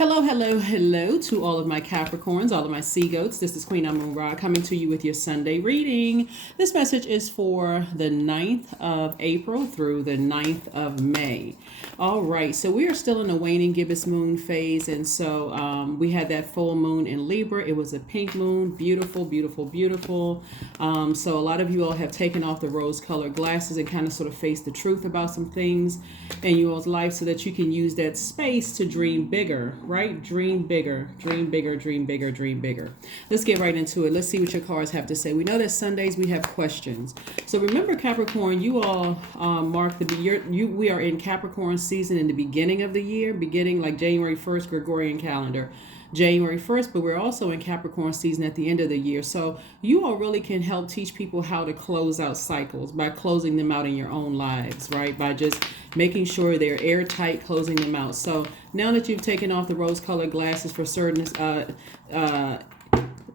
Hello, hello, hello to all of my Capricorns, all of my sea goats. This is Queen Amun Ra coming to you with your Sunday reading. This message is for the 9th of April through the 9th of May. All right, so we are still in the waning gibbous moon phase, and so we had that full moon in Libra. It was a pink moon, beautiful, beautiful, beautiful. So a lot of you all have taken off the rose-colored glasses and kind of sort of faced the truth about some things in your all's life so that you can use that space to dream bigger. Right? Dream bigger, dream bigger, dream bigger, dream bigger. Let's get right into it. Let's see what your cards have to say. We know that Sundays we have questions. So remember, Capricorn, you all mark the year. We are in Capricorn season in the beginning of the year, beginning like January 1st, Gregorian calendar. January 1st, but we're also in Capricorn season at the end of the year. So you all really can help teach people how to close out cycles by closing them out in your own lives, right? By just making sure they're airtight, closing them out. So now that you've taken off the rose-colored glasses for certain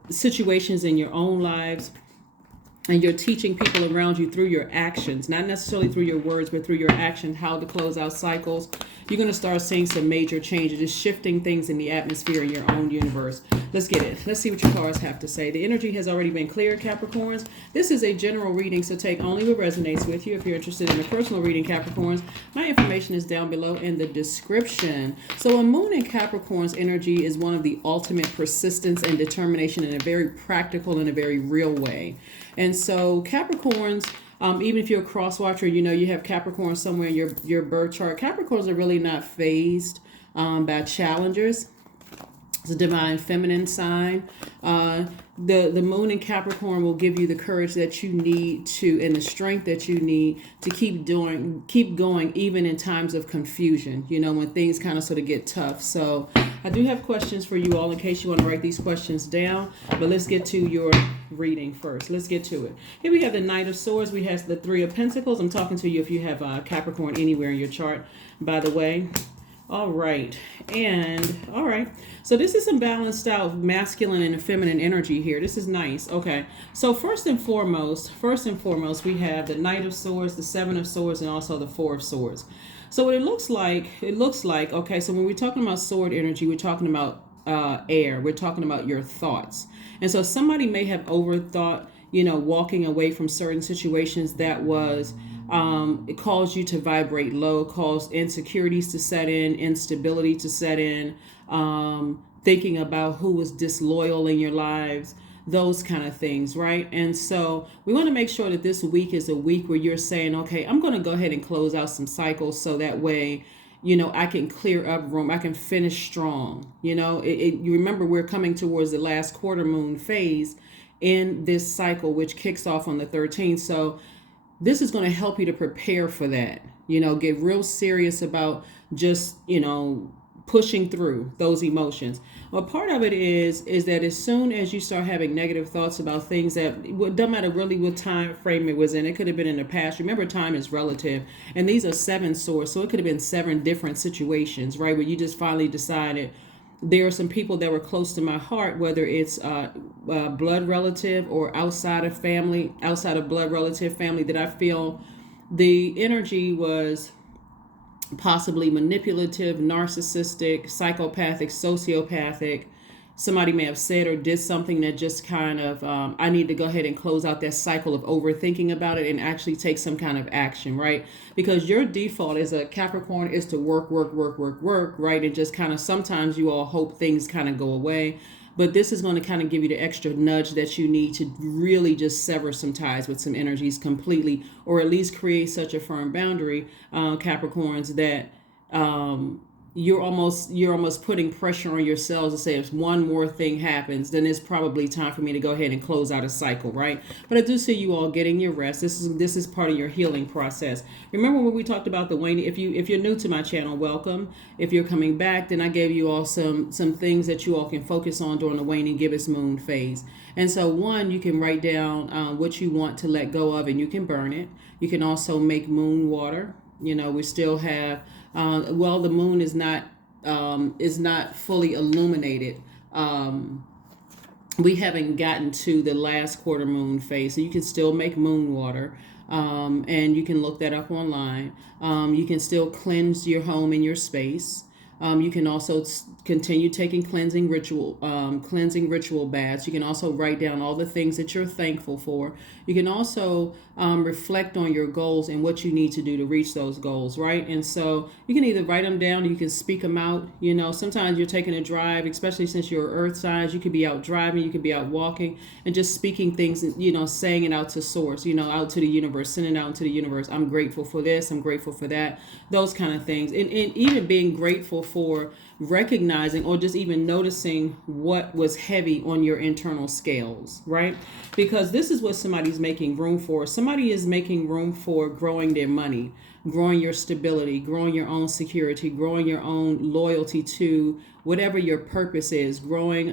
situations in your own lives, and you're teaching people around you through your actions, not necessarily through your words, but through your actions, how to close out cycles, you're going to start seeing some major changes, just shifting things in the atmosphere in your own universe. Let's get it. Let's see what your cards have to say. The energy has already been cleared, Capricorns. This is a general reading, so take only what resonates with you. If you're interested in a personal reading, Capricorns, my information is down below in the description. So a moon in Capricorn's energy is one of the ultimate persistence and determination in a very practical and a very real way. And so Capricorns, even if you're a cross watcher, you know you have Capricorn somewhere in your birth chart. Capricorns are really not phased by challengers. It's a divine feminine sign. The moon in Capricorn will give you the courage that you need to, and the strength that you need to keep going, even in times of confusion, you know, when things kind of sort of get tough. So I do have questions for you all in case you want to write these questions down, but let's get to your reading first. Let's get to it. Here we have the Knight of Swords. We have the Three of Pentacles. I'm talking to you if you have Capricorn anywhere in your chart, by the way. All right. So this is some balanced out masculine and feminine energy here. This is nice. Okay. So first and foremost, we have the Knight of Swords, the Seven of Swords, and also the Four of Swords. So what it looks like, okay, so when we're talking about sword energy, we're talking about air. We're talking about your thoughts. And so somebody may have overthought, you know, walking away from certain situations that was it caused you to vibrate low, caused insecurities to set in, instability to set in, thinking about who was disloyal in your lives, those kind of things, right? And so we want to make sure that this week is a week where you're saying, okay, I'm going to go ahead and close out some cycles so that way, you know, I can clear up room. I can finish strong. You know, you remember we're coming towards the last quarter moon phase in this cycle, which kicks off on the 13th. So this is going to help you to prepare for that, you know, get real serious about just, you know, pushing through those emotions. Well, part of it is that as soon as you start having negative thoughts about things that doesn't matter really what time frame it was in, it could have been in the past. Remember, time is relative, and these are 7 swords, so it could have been 7 different situations, right, where you just finally decided there are some people that were close to my heart, whether it's blood relative or outside of blood relative family, that I feel the energy was possibly manipulative, narcissistic, psychopathic, sociopathic. Somebody may have said or did something that just kind of, I need to go ahead and close out that cycle of overthinking about it and actually take some kind of action, right? Because your default as a Capricorn is to work, right? And just kind of, sometimes you all hope things kind of go away. But this is going to kind of give you the extra nudge that you need to really just sever some ties with some energies completely, or at least create such a firm boundary, Capricorns, that you're almost putting pressure on yourselves to say, if one more thing happens, then it's probably time for me to go ahead and close out a cycle, right? But I do see you all getting your rest. This is part of your healing process. Remember when we talked about the waning? If you're new to my channel, welcome. If you're coming back, then I gave you all some things that you all can focus on during the waning gibbous moon phase. And so one, you can write down what you want to let go of, and you can burn it. You can also make moon water. You know, we still have, the moon is not fully illuminated. We haven't gotten to the last quarter moon phase, so you can still make moon water. And you can look that up online. You can still cleanse your home and your space. You can also continue taking cleansing ritual baths. You can also write down all the things that you're thankful for. You can also reflect on your goals and what you need to do to reach those goals, right? And so you can either write them down or you can speak them out. Sometimes you're taking a drive, especially since you're earth signs. You could be out driving, you could be out walking, and just speaking things, saying it out to source, out to the universe, sending it out into the universe. I'm grateful for this, I'm grateful for that, those kind of things. And even being grateful for recognizing or just even noticing what was heavy on your internal scales, right? Because this is what somebody's making room for. Somebody is making room for growing their money, growing your stability, growing your own security, growing your own loyalty to whatever your purpose is, growing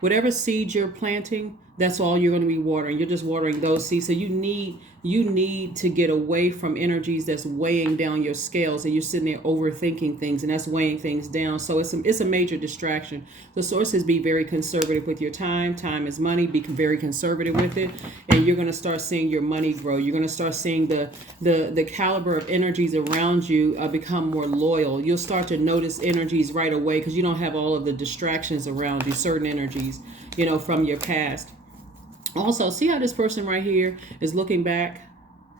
whatever seeds you're planting. That's all you're going to be watering. You're just watering those seeds. So you need to get away from energies that's weighing down your scales, and you're sitting there overthinking things, and that's weighing things down. So it's a major distraction. The source is be very conservative with your time. Time is money. Be very conservative with it, and you're going to start seeing your money grow. You're going to start seeing the caliber of energies around you become more loyal. You'll start to notice energies right away because you don't have all of the distractions around you. Certain energies, from your past. Also, see how this person right here is looking back,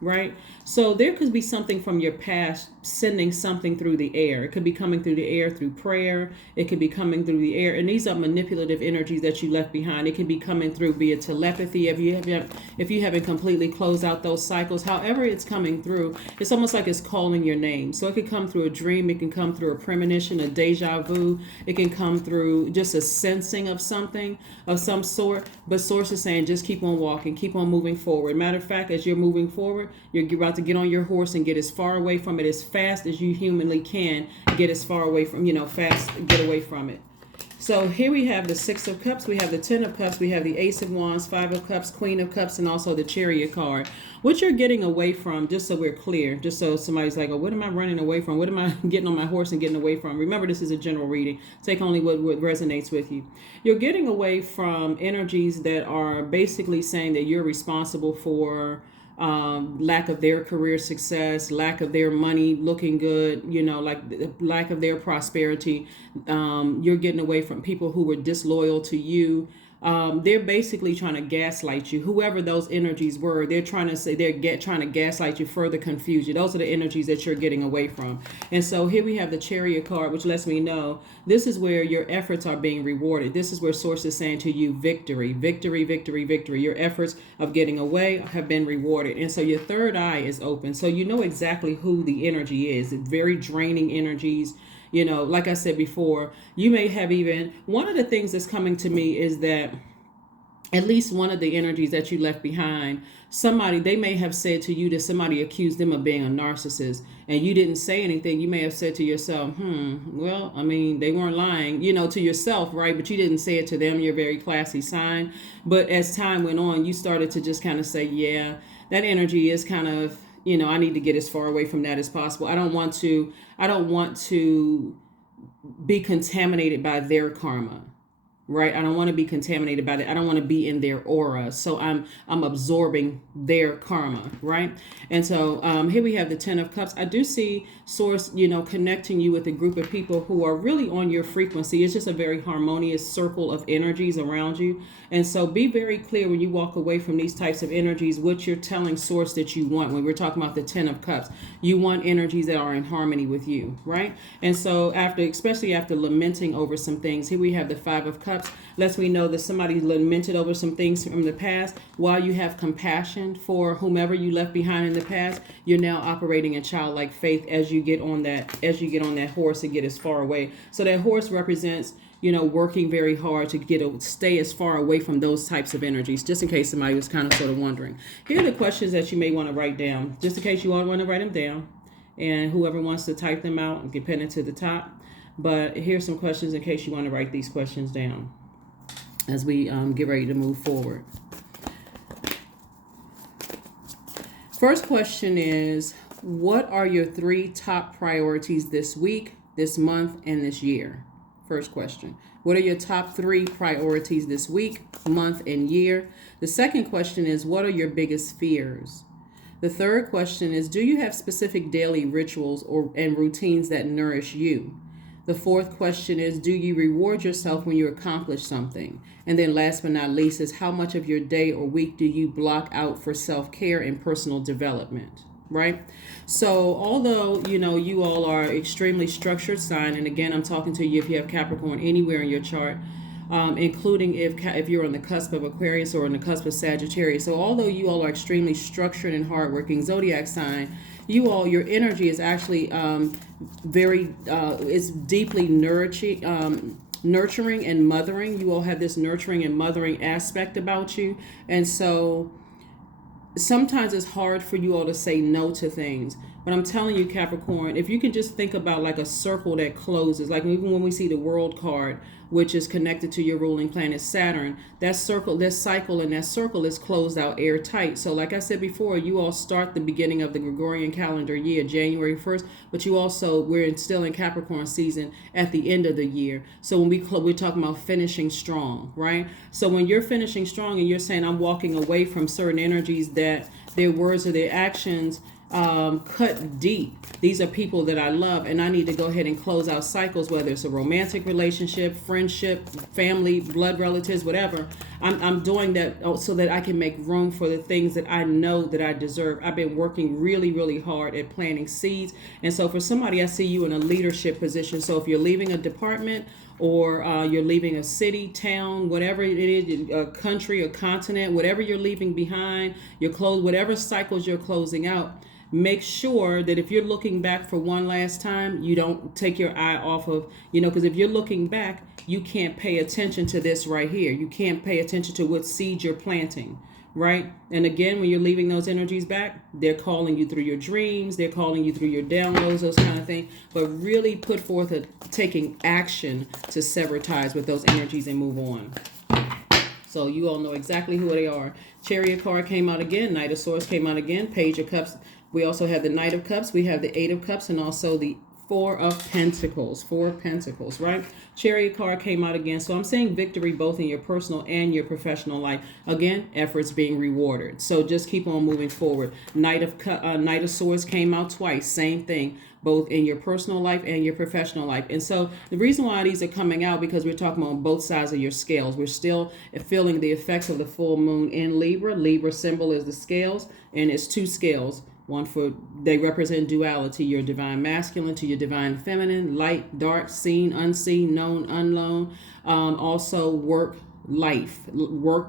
right? So there could be something from your past sending something through the air. It could be coming through the air through prayer. It could be coming through the air. And these are manipulative energies that you left behind. It can be coming through via telepathy if you haven't completely closed out those cycles. However it's coming through, it's almost like it's calling your name. So it could come through a dream. It can come through a premonition, a deja vu. It can come through just a sensing of something of some sort. But Source is saying just keep on walking, keep on moving forward. Matter of fact, as you're moving forward, you're about to get on your horse and get as far away from it as fast as you humanly can. Get as far away from, fast, get away from it. So here we have the Six of Cups, we have the Ten of Cups, we have the Ace of Wands, Five of Cups, Queen of Cups, and also the Chariot card. What you're getting away from, just so we're clear, just so somebody's like, oh, what am I running away from? What am I getting on my horse and getting away from? Remember, this is a general reading. Take only what resonates with you. You're getting away from energies that are basically saying that you're responsible for lack of their career success, lack of their money looking good, like lack of their prosperity. You're getting away from people who were disloyal to you. They're basically trying to gaslight you. Whoever those energies were, they're trying to say trying to gaslight you, further confuse you. Those are the energies that you're getting away from. And so here we have the Chariot card, which lets me know this is where your efforts are being rewarded. This is where Source is saying to you, victory, victory, victory, victory. Your efforts of getting away have been rewarded. And so your third eye is open. So you know exactly who the energy is. It's very draining energies. Like I said before, you may have even, one of the things that's coming to me is that at least one of the energies that you left behind, they may have said to you that somebody accused them of being a narcissist and you didn't say anything. You may have said to yourself, well, I mean, they weren't lying, to yourself, right? But you didn't say it to them. You're a very classy sign. But as time went on, you started to just kind of say, yeah, that energy is kind of, I need to get as far away from that as possible. I don't want to be contaminated by their karma, right? I don't want to be contaminated by it. I don't want to be in their aura. So I'm absorbing their karma, right? And so here we have the Ten of Cups. I do see Source, connecting you with a group of people who are really on your frequency. It's just a very harmonious circle of energies around you. And so be very clear when you walk away from these types of energies, what you're telling Source that you want. When we're talking about the Ten of Cups, you want energies that are in harmony with you, right? And so especially after lamenting over some things, here we have the Five of Cups. Lets me know that somebody lamented over some things from the past. While you have compassion for whomever you left behind in the past, you're now operating in childlike faith as you get on that horse and get as far away. So that horse represents, working very hard to stay as far away from those types of energies, just in case somebody was kind of sort of wondering. Here are the questions that you may want to write down, just in case you all want to write them down. And whoever wants to type them out and get pen it to the top. But here's some questions in case you want to write these questions down as we get ready to move forward. First question is, what are your 3 top priorities this week, this month, and this year? First question. What are your top 3 priorities this week, month, and year? The second question is, what are your biggest fears? The third question is, do you have specific daily rituals and routines that nourish you? The fourth question is, do you reward yourself when you accomplish something? And then last but not least is, how much of your day or week do you block out for self-care and personal development? Right? So although, you all are extremely structured sign, and again, I'm talking to you if you have Capricorn anywhere in your chart, including if you're on the cusp of Aquarius or on the cusp of Sagittarius. So although you all are extremely structured and hardworking zodiac sign, your energy is actually it's deeply nurturing and mothering. You all have this nurturing and mothering aspect about you. And so sometimes it's hard for you all to say no to things. But I'm telling you, Capricorn, if you can just think about like a circle that closes, like even when we see the world card, which is connected to your ruling planet Saturn, that cycle and that circle is closed out airtight. So like I said before, you all start the beginning of the Gregorian calendar year, January 1st, but we're still in Capricorn season at the end of the year. So when we're talking about finishing strong, right? So when you're finishing strong and you're saying, I'm walking away from certain energies that their words or their actions cut deep. These are people that I love, and I need to go ahead and close out cycles, whether it's a romantic relationship, friendship, family, blood relatives, whatever. I'm doing that so that I can make room for the things that I know that I deserve. I've been working really, really hard at planting seeds. And so for somebody, I see you in a leadership position. So if you're leaving a department, or you're leaving a city, town, whatever it is, a country, a continent, whatever you're leaving behind, whatever cycles you're closing out, make sure that if you're looking back for one last time, you don't take your eye off of, because if you're looking back, you can't pay attention to this right here. You can't pay attention to what seeds you're planting, right? And again, when you're leaving those energies back, they're calling you through your dreams, they're calling you through your downloads, those kind of things. But really put forth taking action to sever ties with those energies and move on. So you all know exactly who they are. Chariot card came out again. Knight of Swords came out again. Page of Cups. We also have the Knight of Cups. We have the Eight of Cups, and also the Four of Pentacles, right? Chariot card came out again. So I'm saying victory both in your personal and your professional life. Again, efforts being rewarded. So just keep on moving forward. Knight of Swords came out twice. Same thing, both in your personal life and your professional life. And so the reason why these are coming out, because we're talking about both sides of your scales. We're still feeling the effects of the full moon in Libra. Libra symbol is the scales, and it's two scales. They represent duality, your divine masculine to your divine feminine, light, dark, seen, unseen, known, unknown. Also work,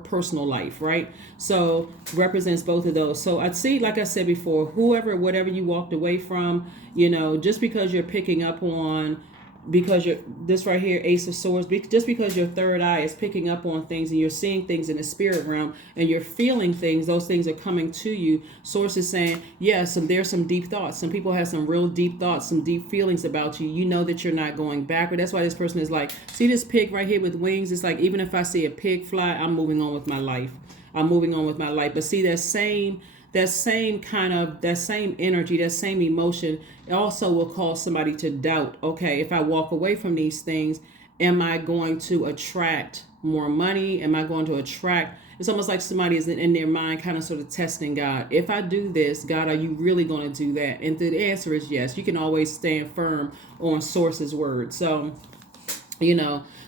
personal life, right? So represents both of those. So I'd see, like I said before, whatever you walked away from, just because you're picking up on, because this right here, Ace of Swords, just because your third eye is picking up on things and you're seeing things in the spirit realm and you're feeling things, those things are coming to you. Source is saying, yes, there's some deep thoughts. Some people have some real deep thoughts, some deep feelings about you. You know that you're not going backward. That's why this person is like, see this pig right here with wings? It's like, even if I see a pig fly, I'm moving on with my life. But see that same energy, that same emotion, it also will cause somebody to doubt, okay, if I walk away from these things, am I going to attract more money? Am I going to attract, it's almost like somebody is in their mind kind of sort of testing God. If I do this, God, are you really going to do that? And the answer is yes. You can always stand firm on Source's word. So,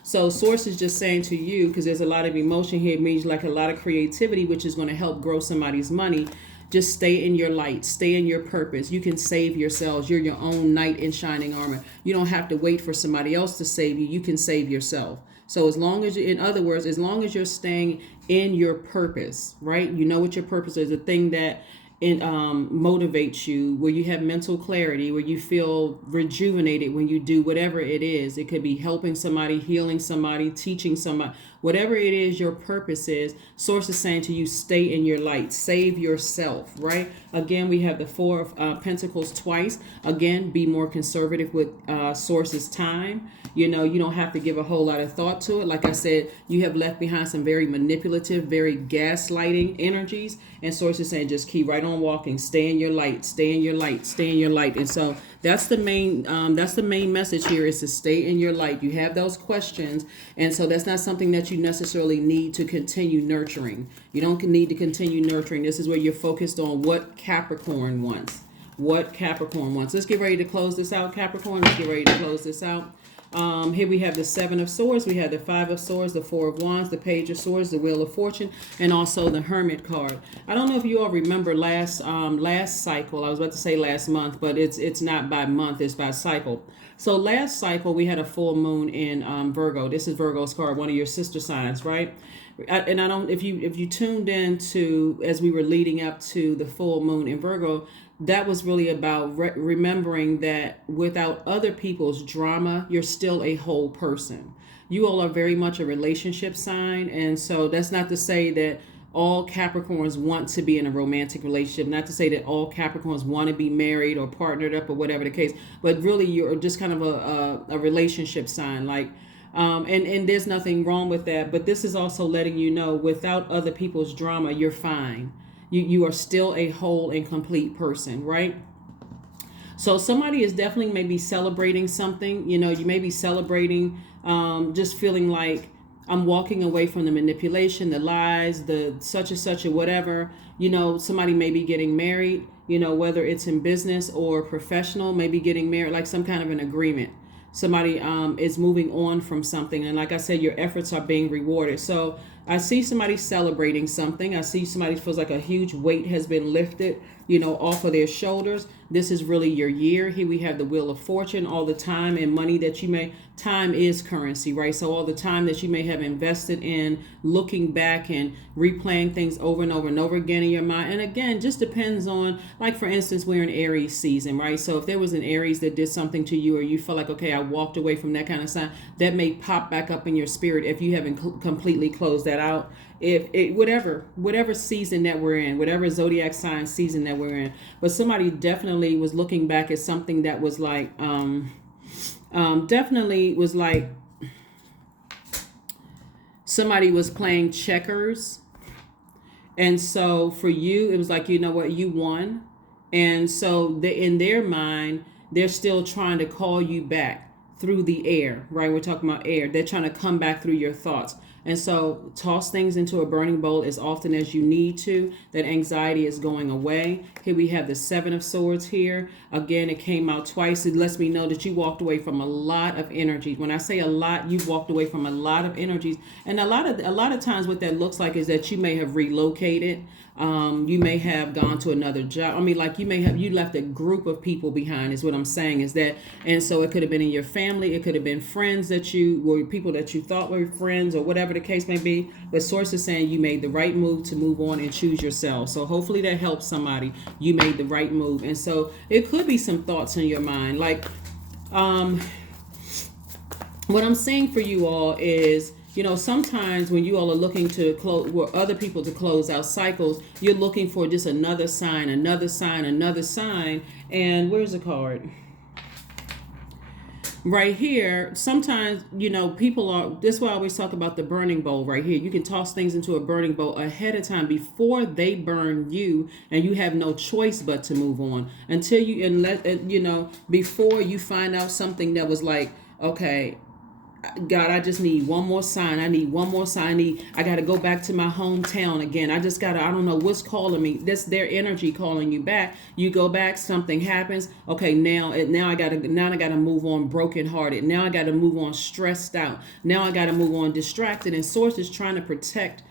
so Source is just saying to you, because there's a lot of emotion here, it means like a lot of creativity, which is going to help grow somebody's money. Just stay in your light, stay in your purpose. You can save yourselves. You're your own knight in shining armor. You don't have to wait for somebody else to save you. You can save yourself. So as long as in other words, as long as you're staying in your purpose, right? You know what your purpose is, the thing that motivates you, where you have mental clarity, where you feel rejuvenated when you do whatever it is. It could be helping somebody, healing somebody, teaching somebody, whatever it is your purpose is. Source is saying to you, stay in your light, save yourself, right? Again, we have the Four of Pentacles twice. Again, be more conservative with Source's time. You don't have to give a whole lot of thought to it. Like I said, you have left behind some very manipulative, very gaslighting energies. And Source is saying, just keep right on walking. Stay in your light. Stay in your light. Stay in your light. And so that's the main message here, is to stay in your light. You have those questions, and so that's not something that you necessarily need to continue nurturing. You don't need to continue nurturing. This is where you're focused on what Capricorn wants. Let's get ready to close this out, Capricorn. Let's get ready to close this out. Here we have the Seven of Swords, we have the Five of Swords, the Four of Wands, the Page of Swords, the Wheel of Fortune, and also the Hermit card. I don't know if you all remember last cycle. I was about to say last month, but it's not by month, it's by cycle. So last cycle we had a full moon in Virgo. This is Virgo's card, one of your sister signs, right? And I don't, if you tuned in to, as we were leading up to the full moon in Virgo, that was really about remembering that without other people's drama, you're still a whole person. You all are very much a relationship sign. And so that's not to say that all Capricorns want to be in a romantic relationship, not to say that all Capricorns want to be married or partnered up or whatever the case, but really you're just kind of a relationship sign. Like, and there's nothing wrong with that, but this is also letting you know without other people's drama, you're fine. You are still a whole and complete person, right? So somebody is definitely maybe celebrating something. You know, you may be celebrating just feeling like I'm walking away from the manipulation, the lies, the such and such or whatever. You know, somebody may be getting married, you know, whether it's in business or professional, maybe getting married, like some kind of an agreement. Somebody is moving on from something. And like I said, your efforts are being rewarded. So I see somebody celebrating something. I see somebody feels like a huge weight has been lifted, you know, off of their shoulders. This is really your year. Here we have the Wheel of Fortune, all the time and money that you may, time is currency, right? So all the time that you may have invested in looking back and replaying things over and over and over again in your mind. And again, just depends on, like, for instance, we're in Aries season, right? So if there was an Aries that did something to you or you felt like, okay, I walked away from that kind of sign, that may pop back up in your spirit if you haven't completely closed that out. If it, whatever season that we're in, whatever zodiac sign season that we're in, but somebody definitely was looking back at something that was like definitely was like somebody was playing checkers, and so for you it was like, you know what, you won. And so in their mind they're still trying to call you back through the air, right? We're talking about air. They're trying to come back through your thoughts. And so toss things into a burning bowl as often as you need to. That anxiety is going away. Here we have the Seven of Swords here. Again, it came out twice. It lets me know that you walked away from a lot of energies. When I say a lot, you've walked away from a lot of energies. And a lot of times what that looks like is that you may have relocated. You may have gone to another job. I mean, like you left a group of people behind is what I'm saying is that. And so it could have been in your family. It could have been friends that you were, people that you thought were friends or whatever the case may be. But source is saying you made the right move to move on and choose yourself. So hopefully that helps somebody. You made the right move. And so it could be some thoughts in your mind. Like, what I'm saying for you all is, you know, sometimes when you all are looking to close, or other people to close out cycles, you're looking for just another sign, another sign, another sign. And where's the card? Right here, sometimes, you know, people are, this is why I always talk about the burning bowl right here. You can toss things into a burning bowl ahead of time before they burn you, and you have no choice but to move on until you, and let, you know, before you find out something that was like, okay, God, I just need one more sign. I need one more sign. I got to go back to my hometown again. I don't know what's calling me. That's their energy calling you back. You go back, something happens. Okay, now I got to move on brokenhearted. Now I got to move on stressed out. Now I got to move on distracted. And Source is trying to protect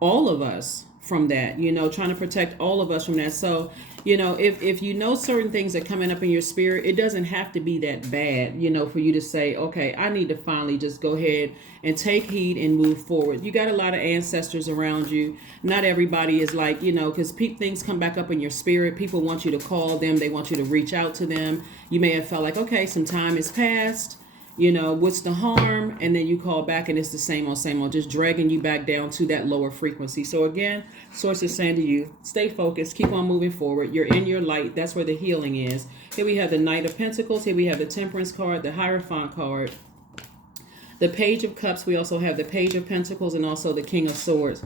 all of us from that, you know, trying to protect all of us from that. So, you know, if you know certain things are coming up in your spirit, it doesn't have to be that bad, you know, for you to say, okay, I need to finally just go ahead and take heed and move forward. You got a lot of ancestors around you. Not everybody is like, you know, because things come back up in your spirit. People want you to call them. They want you to reach out to them. You may have felt like, okay, some time has passed. You know, what's the harm? And then you call back and it's the same old, just dragging you back down to that lower frequency. So again, Source is saying to you, stay focused, keep on moving forward. You're in your light. That's where the healing is. Here we have the Knight of Pentacles. Here we have the Temperance card, the Hierophant card, the Page of Cups. We also have the Page of Pentacles and also the King of Swords.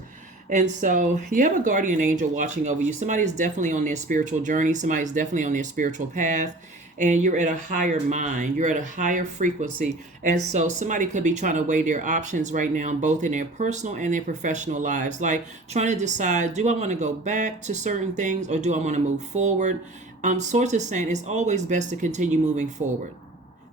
And so you have a guardian angel watching over you. Somebody is definitely on their spiritual journey. Somebody's definitely on their spiritual path. And you're at a higher mind. You're at a higher frequency. And so somebody could be trying to weigh their options right now, both in their personal and their professional lives. Like trying to decide, do I want to go back to certain things or do I want to move forward? Source is saying it's always best to continue moving forward.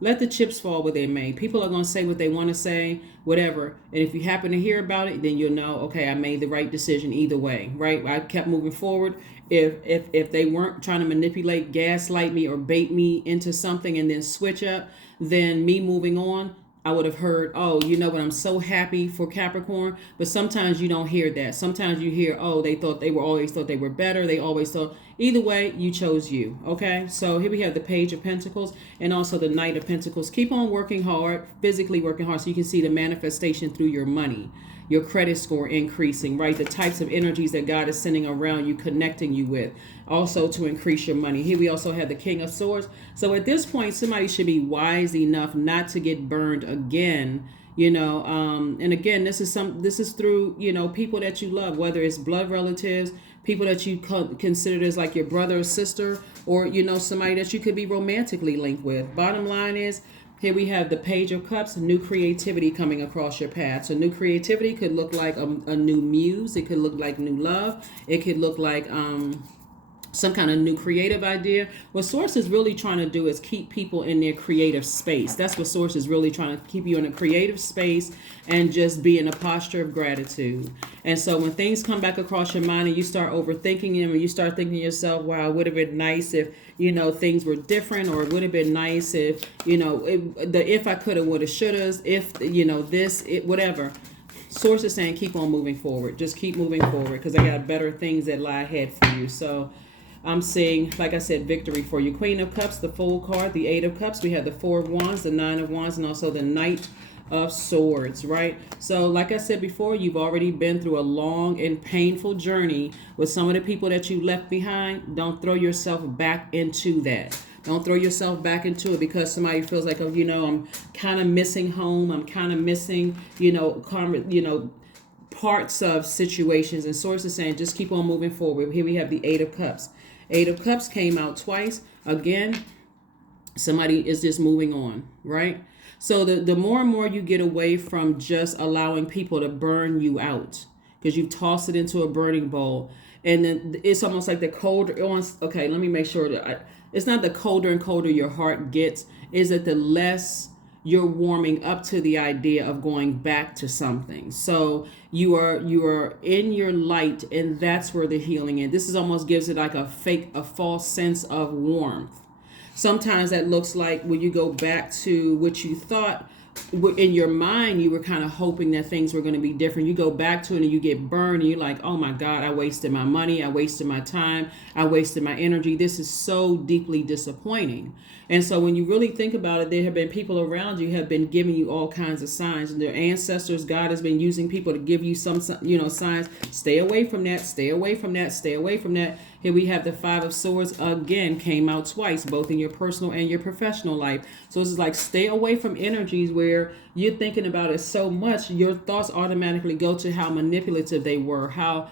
let the chips fall where they may. People are going to say what they want to say, whatever. And if you happen to hear about it, then you'll know, okay, I made the right decision either way, right? I kept moving forward. If they weren't trying to manipulate, gaslight me, or bait me into something and then switch up, then me moving on, I would have heard, oh, you know what, I'm so happy for Capricorn. But sometimes you don't hear that. Sometimes you hear, oh, they always thought they were better. They always thought, either way, you chose you. Okay. So here we have the Page of Pentacles and also the Knight of Pentacles. Keep on working hard, physically working hard, so you can see the manifestation through your money, your credit score increasing, right? The types of energies that God is sending around you, connecting you with, also to increase your money. Here we also have the King of Swords. So at this point, somebody should be wise enough not to get burned again, and again, this is through, people that you love, whether it's blood relatives, people that you consider as like your brother or sister, or, somebody that you could be romantically linked with. Bottom line is, here we have the Page of Cups, new creativity coming across your path. So new creativity could look like a new muse. It could look like new love. It could look like some kind of new creative idea. What Source is really trying to do is keep people in their creative space. That's what Source is really trying to keep you in a creative space and just be in a posture of gratitude. And so when things come back across your mind and you start overthinking them, and you start thinking to yourself, wow, it would have been nice if, things were different, or it would have been nice if, if I coulda, woulda, shouldas, if, whatever. Source is saying keep on moving forward. Just keep moving forward, because I got better things that lie ahead for you. So I'm seeing, like I said, victory for you. Queen of Cups, the Fool card, the Eight of Cups. We have the Four of Wands, the Nine of Wands, and also the Knight of Swords, right? So like I said before, you've already been through a long and painful journey with some of the people that you left behind. Don't throw yourself back into that. Don't throw yourself back into it because somebody feels like, oh, I'm kind of missing home. I'm kind of missing, parts of situations. And Source is saying, just keep on moving forward. Here we have the Eight of Cups. Eight of Cups came out twice. Again, somebody is just moving on, right? So the more and more you get away from just allowing people to burn you out, because you've tossed it into a burning bowl, and then it's almost like the colder. Okay, let me make sure that it's not the colder and colder your heart gets. Is that the less you're warming up to the idea of going back to something. So you are in your light, and that's where the healing is. This is almost gives it like a false sense of warmth. Sometimes that looks like when you go back to what you thought in your mind, you were kind of hoping that things were going to be different. You go back to it and you get burned, and you're like, oh my God, I wasted my money. I wasted my time. I wasted my energy. This is so deeply disappointing. And so when you really think about it, there have been people around you have been giving you all kinds of signs, and their ancestors, God has been using people to give you some, signs. Stay away from that. Stay away from that. Stay away from that. Here we have the Five of Swords again, came out twice, both in your personal and your professional life. So it's like, stay away from energies where you're thinking about it so much, your thoughts automatically go to how manipulative they were, how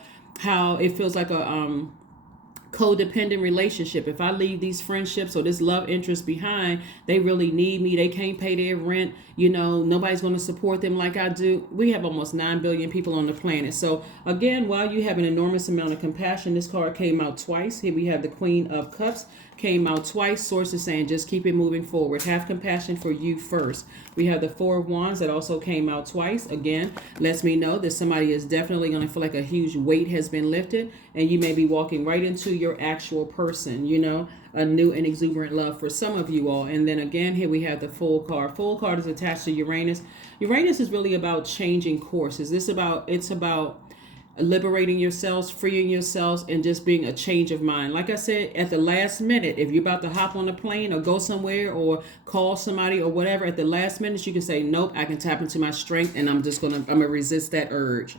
it feels like a codependent relationship. If I leave these friendships or this love interest behind, they really need me. They can't pay their rent. Nobody's going to support them like I do. We have almost 9 billion people on the planet. So again, while you have an enormous amount of compassion, this card came out twice. Here we have the Queen of Cups, came out twice. Source is saying, just keep it moving forward. Have compassion for you first. We have the Four of Wands that also came out twice. Again, lets me know that somebody is definitely going to feel like a huge weight has been lifted, and you may be walking right into your actual person, a new and exuberant love for some of you all. And then again, here we have the Fool card. Fool card is attached to Uranus. Uranus is really about changing courses. It's about liberating yourselves, freeing yourselves, and just being a change of mind. Like I said, at the last minute, if you're about to hop on a plane or go somewhere or call somebody or whatever, at the last minute, you can say, nope, I can tap into my strength, and I'm going to resist that urge.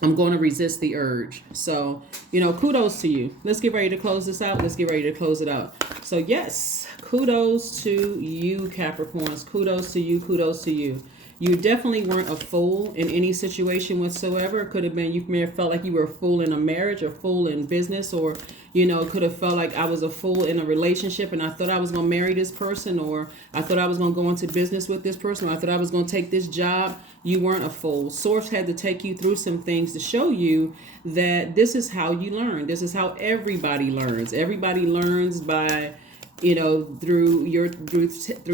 I'm going to resist the urge. So, kudos to you. Let's get ready to close this out. Let's get ready to close it out. So yes, kudos to you, Capricorns. Kudos to you. Kudos to you. You definitely weren't a fool in any situation whatsoever. It could have been, you may have felt like you were a fool in a marriage, or a fool in business, or, could have felt like I was a fool in a relationship and I thought I was going to marry this person, or I thought I was going to go into business with this person, or I thought I was going to take this job. You weren't a fool. Source had to take you through some things to show you that this is how you learn. This is how everybody learns. Everybody learns by through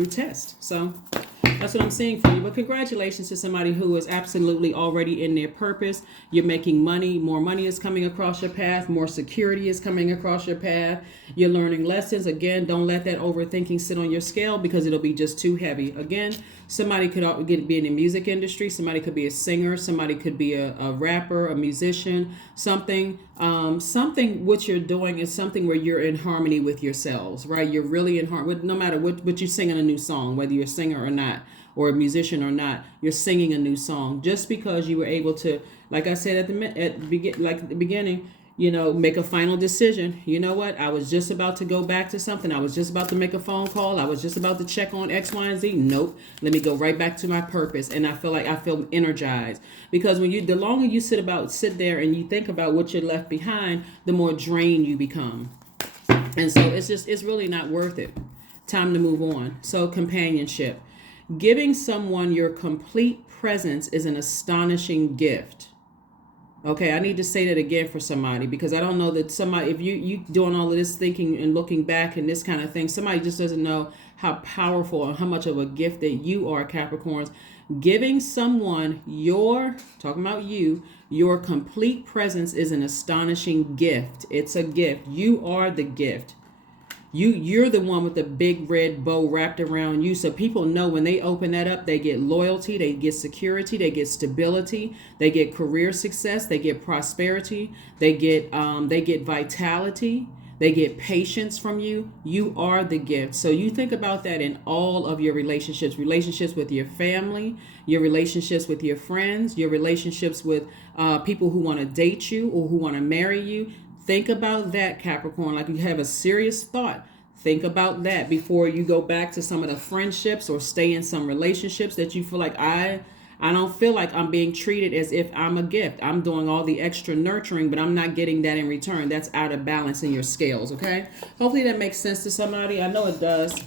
test. So that's what I'm seeing for you. But congratulations to somebody who is absolutely already in their purpose. You're making money. More money is coming across your path. More security is coming across your path. You're learning lessons. Again, don't let that overthinking sit on your scale because it'll be just too heavy. Again, somebody could be in the music industry. Somebody could be a singer. Somebody could be a rapper, a musician, something. Something what you're doing is something where you're in harmony with yourselves, right? You're really in harmony. No matter what you're singing a new song, whether you're a singer or not, or a musician or not, you're singing a new song. Just because you were able to, like I said at the beginning, make a final decision. You know what? I was just about to go back to something. I was just about to make a phone call. I was just about to check on X, Y, and Z. Nope. Let me go right back to my purpose. And I feel energized, because the longer you sit there and you think about what you're left behind, the more drained you become. And so it's really not worth it. Time to move on. So companionship. Giving someone your complete presence is an astonishing gift. Okay, I need to say that again for somebody, because I don't know that somebody, if you doing all of this thinking and looking back and this kind of thing, somebody just doesn't know how powerful and how much of a gift that you are, Capricorns. Giving someone your complete presence is an astonishing gift. It's a gift. You are the gift. You're the one with the big red bow wrapped around you. So people know when they open that up, they get loyalty, they get security, they get stability, they get career success, they get prosperity, they get vitality, they get patience from you. You are the gift. So you think about that in all of your relationships with your family, your relationships with your friends, your relationships with people who want to date you or who want to marry you. Think about that, Capricorn, like you have a serious thought. Think about that before you go back to some of the friendships or stay in some relationships that you feel like, I don't feel like I'm being treated as if I'm a gift. I'm doing all the extra nurturing, but I'm not getting that in return. That's out of balance in your scales, okay? Hopefully that makes sense to somebody. I know it does.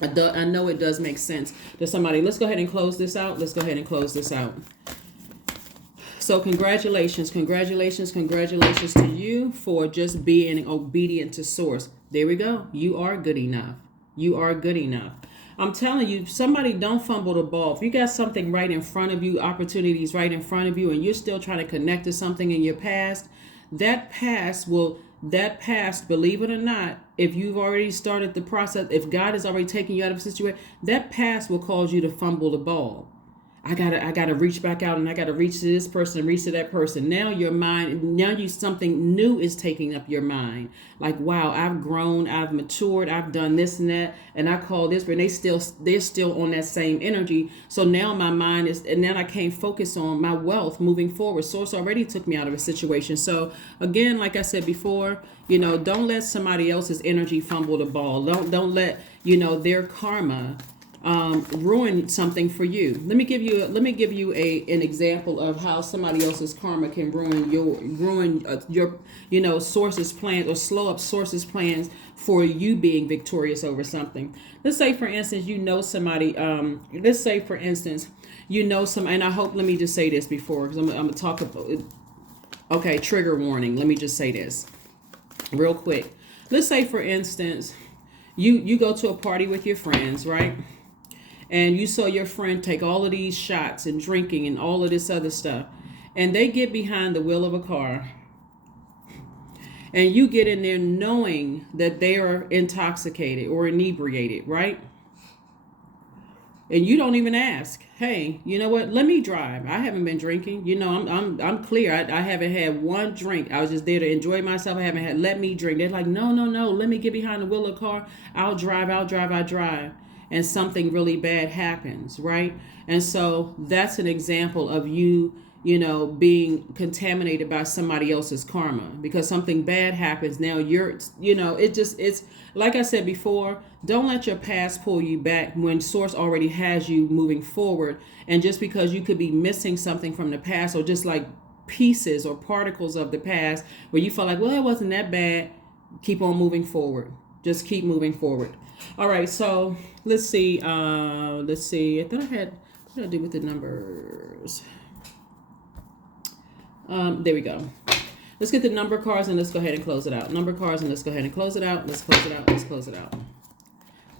I know it does make sense to somebody. Let's go ahead and close this out. So congratulations to you for just being obedient to source. There we go. You are good enough. I'm telling you, somebody don't fumble the ball. If you got something right in front of you, opportunities right in front of you, and you're still trying to connect to something in your past, that past, believe it or not, if you've already started the process, if God has already taken you out of a situation, that past will cause you to fumble the ball. I gotta reach back out, and I gotta reach to this person and reach to that person. Now something new is taking up your mind. Like, wow, I've grown, I've matured, I've done this and that, and I call this, but they're still on that same energy. So now my mind and now I can't focus on my wealth moving forward. Source already took me out of a situation. So again, like I said before, don't let somebody else's energy fumble the ball. Don't let their karma ruin something for you. Let me give you an example of how somebody else's karma can ruin your source's plans, or slow up source's plans for you being victorious over something. Let's say for instance somebody, and I hope, let me just say this before, because I'm gonna talk about it. Okay, trigger warning. Let me just say this real quick. Let's say for instance you go to a party with your friends, right? And you saw your friend take all of these shots and drinking and all of this other stuff. And they get behind the wheel of a car. And you get in there knowing that they are intoxicated or inebriated, right? And you don't even ask, hey, you know what? Let me drive. I haven't been drinking. I'm clear. I haven't had one drink. I was just there to enjoy myself. Let me drink. They're like, no. Let me get behind the wheel of the car. I'll drive. And something really bad happens, right? And so that's an example of you being contaminated by somebody else's karma, because something bad happens. Now it's like I said before, don't let your past pull you back when source already has you moving forward. And just because you could be missing something from the past, or just like pieces or particles of the past where you felt like, well, it wasn't that bad, keep on moving forward. Just keep moving forward. All right, so let's see. I thought what did I do with the numbers? There we go. Let's get the number cards and let's go ahead and close it out. Number cards and let's go ahead and close it out. Let's close it out. Let's close it out.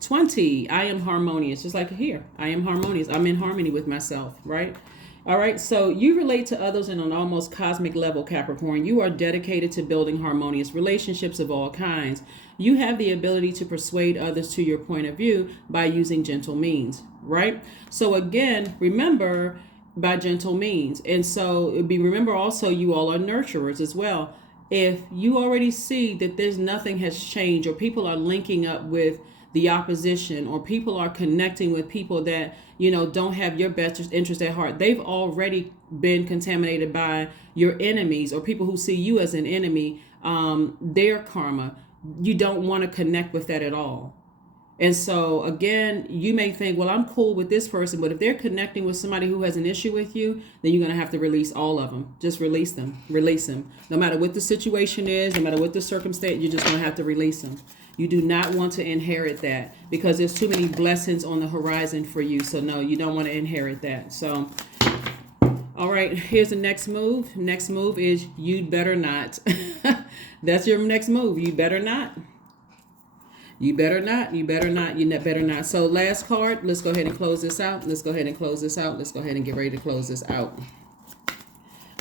20. I am harmonious. Just like here. I am harmonious. I'm in harmony with myself, right? All right, so you relate to others in an almost cosmic level, Capricorn. You are dedicated to building harmonious relationships of all kinds. You have the ability to persuade others to your point of view by using gentle means, right? So again, remember, by gentle means. And so remember also, you all are nurturers as well. If you already see that there's nothing has changed, or people are linking up with the opposition, or people are connecting with people that, don't have your best interest at heart, they've already been contaminated by your enemies, or people who see you as an enemy, their karma. You don't want to connect with that at all. And so again, you may think, well, I'm cool with this person, but if they're connecting with somebody who has an issue with you, then you're going to have to release all of them. Just release them. Release them. No matter what the situation is, no matter what the circumstance, you're just going to have to release them. You do not want to inherit that, because there's too many blessings on the horizon for you. So no, you don't want to inherit that. So, all right, here's the next move. Next move is you'd better not. That's your next move. You better not. You better not. You better not. You better not. So last card. Let's go ahead and close this out. Let's go ahead and close this out. Let's go ahead and get ready to close this out.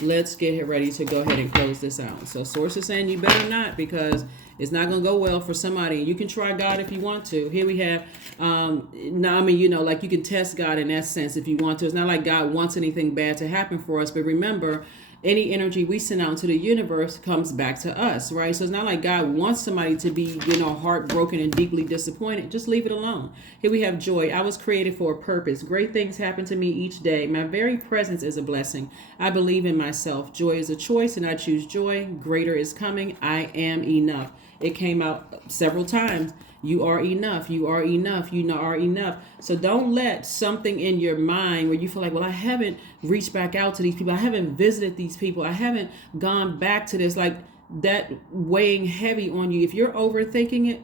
Let's get ready to go ahead and close this out. So Source is saying you better not, because it's not going to go well for somebody. You can try God if you want to. Here we have, like you can test God in that sense if you want to. It's not like God wants anything bad to happen for us. But remember, any energy we send out into the universe comes back to us, right? So it's not like God wants somebody to be, heartbroken and deeply disappointed. Just leave it alone. Here we have joy. I was created for a purpose. Great things happen to me each day. My very presence is a blessing. I believe in myself. Joy is a choice, and I choose joy. Greater is coming. I am enough. It came out several times. You are enough. You are enough. You are enough. So don't let something in your mind where you feel like, well, I haven't reached back out to these people. I haven't visited these people. I haven't gone back to this, like that weighing heavy on you. If you're overthinking it,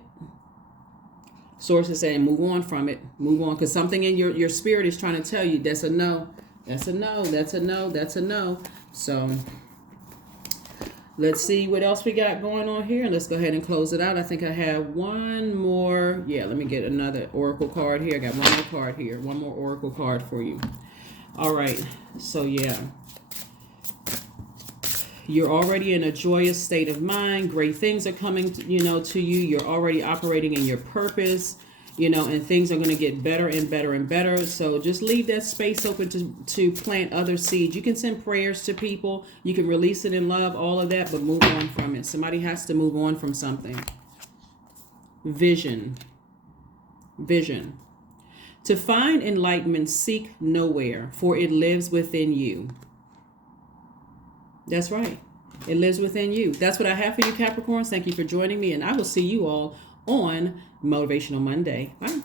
Source is saying move on from it. Move on, because something in your spirit is trying to tell you that's a no. That's a no. That's a no. That's a no. So let's see what else we got going on here. Let's go ahead and close it out. I think I have one more. Yeah, let me get another oracle card here. I got one more card here. One more oracle card for you. All right. So, yeah. You're already in a joyous state of mind. Great things are coming, to you. You're already operating in your purpose, and things are going to get better and better and better. So just leave that space open to plant other seeds. You can send prayers to people. You can release it in love, all of that, but move on from it. Somebody has to move on from something. Vision. Vision. To find enlightenment, seek nowhere, for it lives within you. That's right. It lives within you. That's what I have for you, Capricorns. Thank you for joining me, and I will see you all on Motivational Monday. Bye.